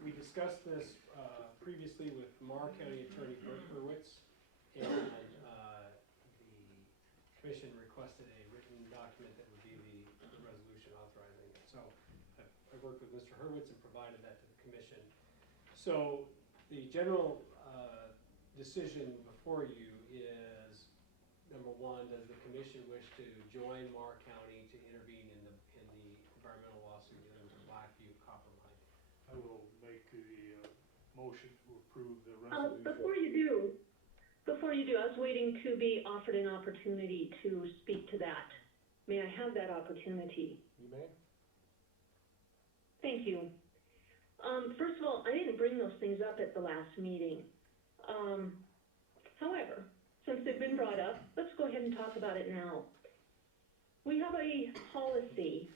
We discussed this previously with Meagher County Attorney Cory Swanson, and the commission requested a written document that would be the resolution authorizing it. So I worked with Mr. Hurwitz and provided that to the commission. So the general decision before you is, number one, does the commission wish to join Meagher County to intervene in the environmental lawsuit dealing with the Black Butte Copper Mine? I will make the motion to approve the resolution. Before you do, I was waiting to be offered an opportunity to speak to that. May I have that opportunity? You may. Thank you. First of all, I didn't bring those things up at the last meeting. However, since they've been brought up, let's go ahead and talk about it now. We have a policy.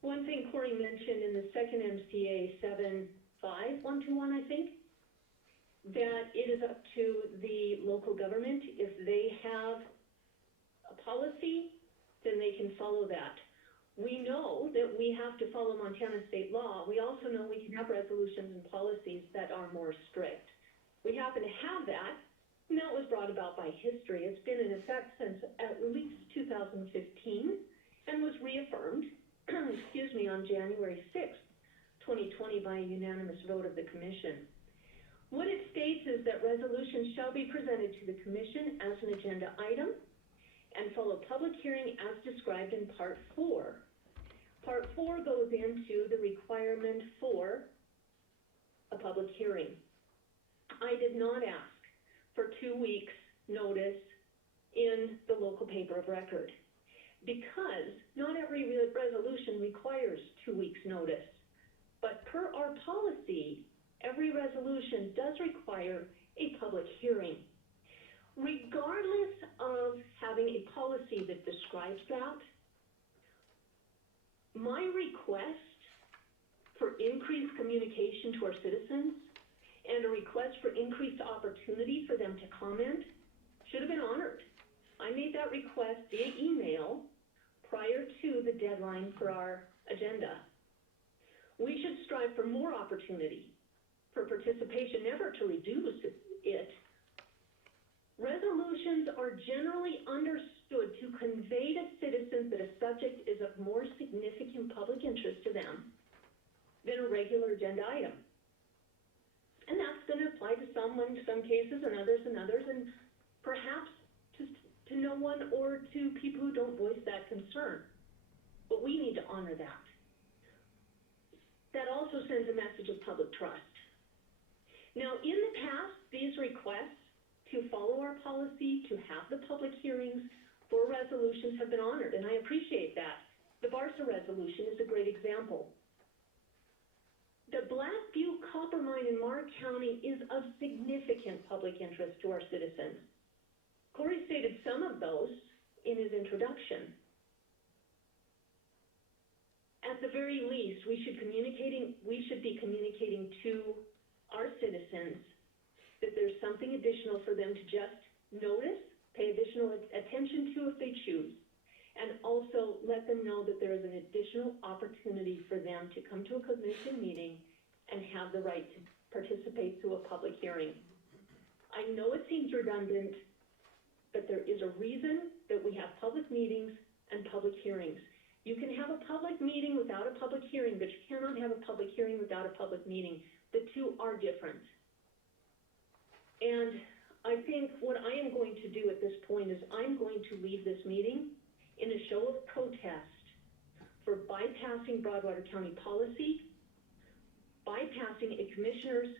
One thing Cory mentioned in the second MCA 75121, I think, that it is up to the local government. If they have a policy, then they can follow that. We know that we have to follow Montana state law. We also know we can have resolutions and policies that are more strict. We happen to have that, and that was brought about by history. It's been in effect since at least 2015 and was reaffirmed excuse me, on January 6th, 2020 by a unanimous vote of the commission. What it states is that resolutions shall be presented to the commission as an agenda item and follow public hearing as described in Part 4. Part 4 goes into the requirement for a public hearing. I did not ask for 2 weeks notice in the local paper of record, because not every resolution requires 2 weeks notice. But per our policy, every resolution does require a public hearing. Regardless of having a policy that describes that, my request for increased communication to our citizens and a request for increased opportunity for them to comment should have been honored. I made that request via email prior to the deadline for our agenda. We should strive for more opportunity for participation, never to reduce it. Resolutions are generally understood to convey to citizens that a subject is of more significant public interest to them than a regular agenda item. And that's going to apply to some in some cases and others, and perhaps to no one or to people who don't voice that concern. But we need to honor that. That also sends a message of public trust. Now, in the past, these requests to follow our policy, to have the public hearings for resolutions have been honored, and I appreciate that. The Barca resolution is a great example. The Black Butte Copper Mine in Meagher County is of significant public interest to our citizens. Cory stated some of those in his introduction. At the very least, we should be communicating to our citizens that there's something additional for them to just notice, pay additional attention to if they choose, and also let them know that there is an additional opportunity for them to come to a commission meeting and have the right to participate through a public hearing. I know it seems redundant, but there is a reason that we have public meetings and public hearings. You can have a public meeting without a public hearing, but you cannot have a public hearing without a public meeting. The two are different. And I think what I am going to do at this point is I'm going to leave this meeting in a show of protest for bypassing Broadwater County policy, bypassing a commissioner's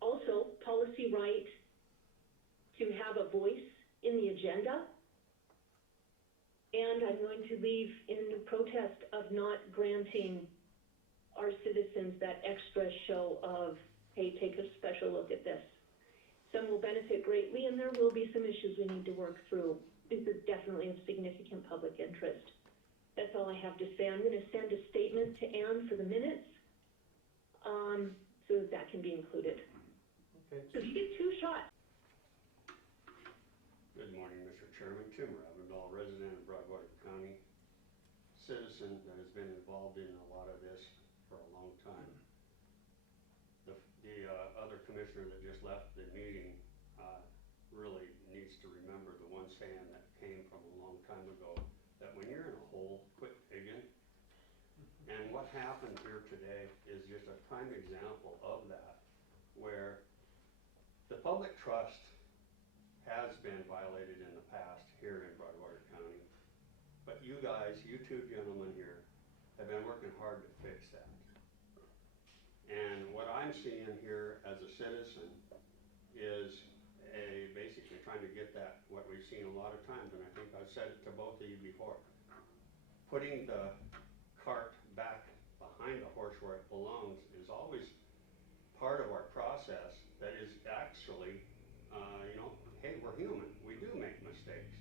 also policy right to have a voice in the agenda, and I'm going to leave in the protest of not granting our citizens that extra show of, hey, take a special look at this. Some will benefit greatly, and there will be some issues we need to work through. This is definitely of significant public interest. That's all I have to say. I'm going to send a statement to Ann for the minutes so that can be included. Okay. So you get 2 shots. Good morning, Mr. Chairman. Tim Ravndal, resident of Broadwater County. citizen that has been involved in a lot of this for a long time. The other commissioner that just left the meeting really needs to remember the one saying that came from a long time ago, that when you're in a hole, quit digging. And what happened here today is just a prime example of that, where the public trust has been violated in the past here in Broadwater County. But you guys, you two gentlemen here, have been working hard to fix that. And what I'm seeing here as a citizen is basically trying to get that, what we've seen a lot of times, and I think I've said it to both of you before, putting the cart back behind the horse where it belongs is always part of our process that is actually, hey, we're human, we do make mistakes.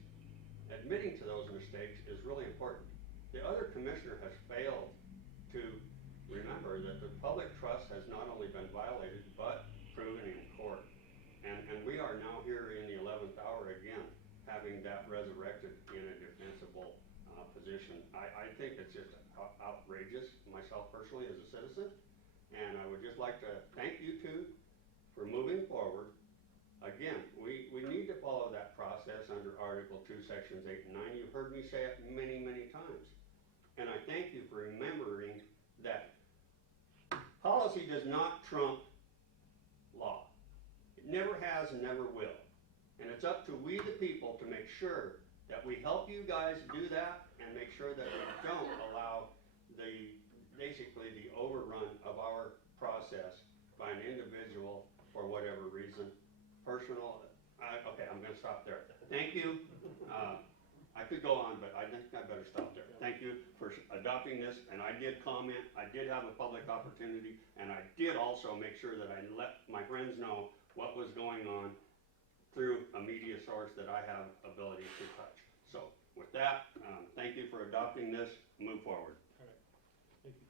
Admitting to those mistakes is really important. The other commissioner has failed to remember that the public trust has not only been violated, but proven in court. And we are now here in the 11th hour again, having that resurrected in a defensible position. I think it's just outrageous, myself personally as a citizen, and I would just like to thank you two for moving forward. Again, we need to follow that process under Article 2, Sections 8 and 9. You've heard me say it many, many times. And I thank you for remembering that policy does not trump law. It never has and never will. And it's up to we the people to make sure that we help you guys do that and make sure that we don't allow basically the overrun of our process by an individual for whatever reason. Personal, okay, I'm gonna stop there. Thank you. I could go on, but I think I better stop there. Thank you for adopting this, and I did comment, I did have a public opportunity, and I did also make sure that I let my friends know what was going on through a media source that I have ability to touch. So with that, thank you for adopting this. Move forward. All right, thank you.